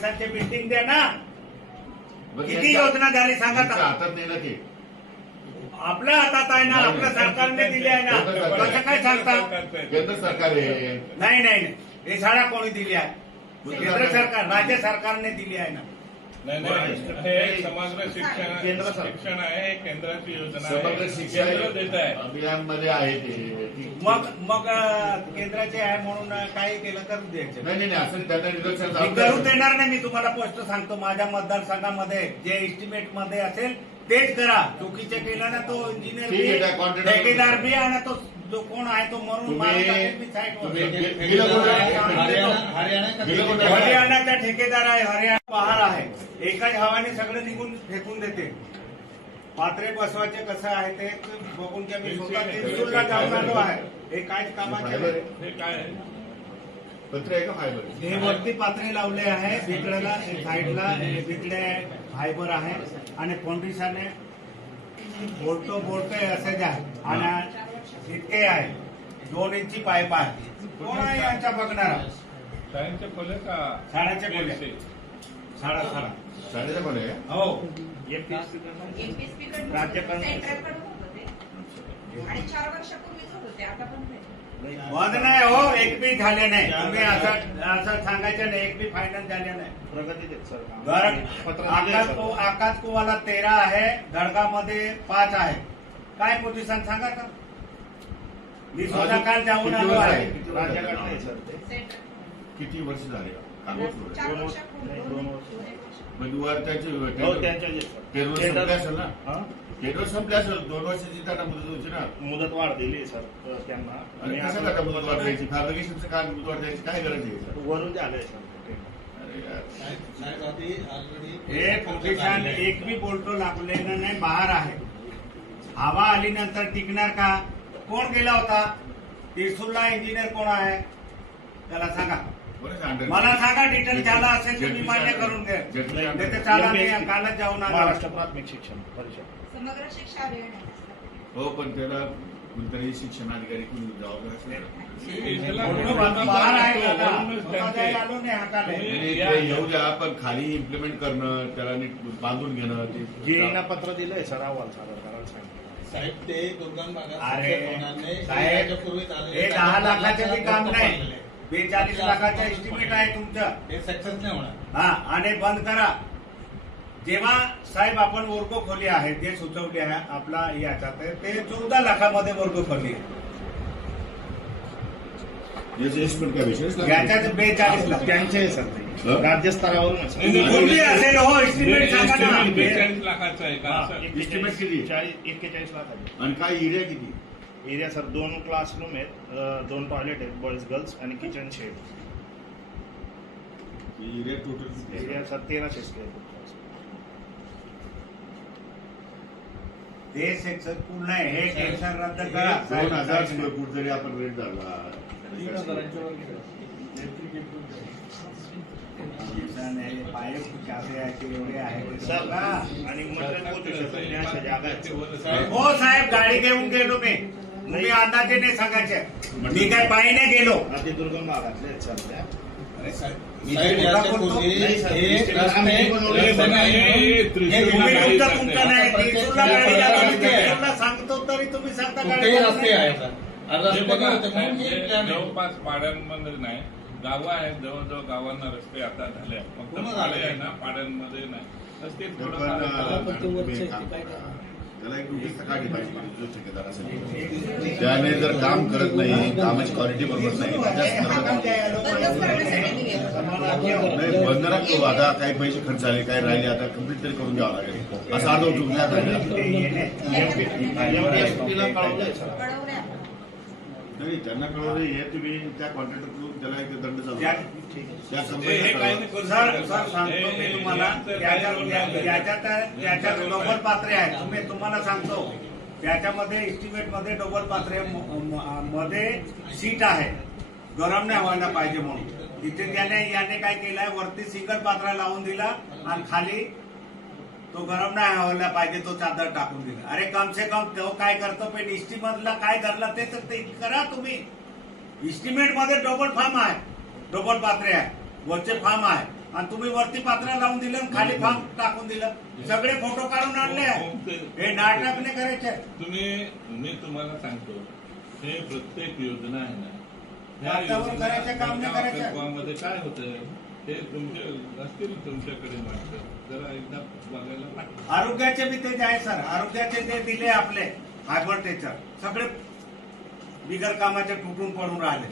पैशाचे बिल्डिंग द्या ना. किती योजना झाली सांगा त्यांच्या आता. हातात नाही ना ते. आपल्या हातात आहे ना आपल्या. सरकारने दिले आहे ना. कसं काय सांगता? केंद्र सरकार आहे. नाही नाही नाही. हे शाळा कोणी दिली आहे? केंद्र सरकार राज्य सरकारने दिली आहे ना. नाही नाही हे समग्र शिक्षण केंद्र. शिक्षण आहे हे केंद्राची योजना समग्र शिक्षण देत आहे अभियानमध्ये आहे ते. मग मग केंद्राचे आहे म्हणून काही केलं करू द्यायचं नाही नाही नाही, असं त्यांना निदर्शन. देणार नाही मी तुम्हाला पोस्ट सांगतो माझ्या मतदारसंघामध्ये जे एस्टिमेटमध्ये असेल तेच करा चुकीचे केलं ना तो इंजिनियर ठेकेदार बी आणि तो जो कोण आहे तो मरून? हरियाणाचा ठेकेदार आहे हरियाणा बहार आहे. एकाच हवाने सगळं निघून फेकून देते. पात्रे बसवायचे कसं आहे ते बघून की मी स्वतः त्रिशूलला जाऊन आलो आहे. हे कामाचे? हे काय आहे? पत्र आहे का फायबर? हे वरती पात्रे लावले आहे. बिकड्याला साईडला बिकडे फायबर आहे. आणि फाउंडेशने बोलतो बोलतोय असं द्या. आणि इतके आहे. दोन इंची पाईप आहे. कोण आहे यांच्या बघणारा? शाळेचे खोले का? शाळेचे खोले. साडा साडा. शाळेचं पण आहे हो. राज्यपाल- सेंट्रलकडून होतं ते. आणि चार वर्षापूर्वीच होतं ते आता पण नाही. बंद नाही हो. एक बी झाले नाही. तुम्ही असं असं सांगायचं नाही एक बी फायनल झाले नाही. प्रगती आकाश को आकाश कुवाला तेरा आहे दडगामध्ये पाच आहे. काय पोझिशन सांगा का? मी स्वतः काल जाऊन आलो आहे. ते. किती वर्ष झाले? दोन वर्ष- संपले असेल दोन वर्षाची मुदत होती ना मुदत वाढ दिली सर त्यांना आणि कसं मुदत वाढ द्यायची फॅब्रिकेशनचं काय मुदत वाढ द्यायची काय गरज आहे वरून झालंय सर हे पोझिशन एक बी बोलतो लागलेलं नाही बाहेर आहे हवा आली नंतर टिकणार का कोण गेला होता त्रिसूलला इंजिनियर कोण आहे त्याला सांगा. मला सांगा डिटेल झाला असेल तुम्ही मान्य करून सांगा. नाही तर चला मी MPSC. कालच जाऊन आलो. महाराष्ट्र प्राथमिक शिक्षण परिषद. समग्र शिक्षा. हो पण त्याला कोणतरी शिक्षणाधिकारी कोणी जबाबदार असेल. हे नाही नाही, येऊ द्या पण खाली इम्प्लिमेंट करणं त्याला नीट बांधून घेणं ते पत्र दिलंय सर अहवाल सादर करायला सांगितलं साहेब ते दुर्गम भागात अरे साहेब हे दहा लाखाचे काम नाही. बेचाळीस लाखाचं एस्टिमेट आहे तुमचं हे सक्सेस नाही होणार हा आणि बंद करा जेव्हा साहेब आपण वर्ग खोली आहे जे सुचवले आहे आपला याच्यात ते चौदा लाखामध्ये वर्ग खोली आहे याचे estimate काय विशेष लागले? याच्यात बेचाळीस लाख त्यांचे ते हं? राज्यस्तरावरून आहे, नाही, सर. नाही, कुठली असेल एस्टिमेट सांगा ना Estimate बेचाळीस लाखाचा आहे का असं? Estimate किती? चाळीस- एक्केचाळीस लाख आहे आणि काय एरिया किती एरिया सर दोन क्लासरूम आहेत दोन टॉयलेट आहेत बॉईज गर्ल्स आणि kitchen shed area total area sir तेराशे स्क्वेअर ते सक्सेसफुल नाही हे टेन्शन रद्द करा. दोन हजार स्क्वेअर फूट जरी आपण रेट पाईप जाते आहे. ते एवढे आहे ते सर बघा. आणि मटेरियल पोहोचू शकत नाही अशा जागा आहेत सर. हो साहेब गाडी घेऊन गेलो मी तुम्ही अंदाजे नाही सांगायचे मी काय पायीने गेलो. अति दुर्गम भागातले सांगतो तरी तुम्ही सांगता. जवळपास पाड्यांमध्ये नाही. गावं आहेत जवळजवळ गावांना रस्ते आता झाले आहेत. फक्त पाड्यांमध्ये नाही. रस्ते थोडं त्याला एक नोटीस काढली पाहिजे जो ठेकेदार असेल. त्याने जर काम करत नाही कामाची क्वालिटी बरोबर नाही त्याच्या नाही. बंधना करू आता काही पैसे खर्च आले काही राहिले आता कंप्लीट तरी करून द्यावं लागेल. असा अर्ध होतो तरी त्यांना कळवलं हे तुम्ही त्या कॉन्ट्रॅक्टर त्याला एक दंड चालू त्या- नाही सांगतो मी हे- तुम्हाला नाही. डबल पात्रे आहेत. तुम्ही तुम्हाला सांगतो. त्याच्यामध्ये एस्टिमेटमध्ये डबल पात्रे मध्ये सीट आहे. गरम नाही व्हायला पाहिजे म्हणून. तिथे त्याने याने काय केलंय? वरती सिंगल पात्रा लावून दिला आणि खाली तो गरम नाही व्हायला पाहिजे तो चादर टाकून दिला. अरे कम से कम तो काय करतो पण इस्टिमेटला काय धरला ते तर ते करा तुम्ही. इस्टिमेटमध्ये डबल फार्म आहे. डबल पात्रे आहे. वरचे फार्म आहे. आणि तुम्ही वरती पात्र लावून दिलं आणि खाली फार्म टाकून दिलं. सगळे फोटो काढून आणले. हे नाटक नाही करायचे. तुम्ही मी तुम्हाला सांगतो हे प्रत्येक योजना आहे ना करायचं काम नाही करायचं. काय होतंय? ते तुमचे असतील तुमच्याकडे माणसं जरा एकदा बघायला पाहिजे. आरोग्याचे बी ते जे आहे सर. आरोग्याचे ते दिले आपले. हायबर टेचर सगळे बिगर कामाचे तुटून पडून राहिले.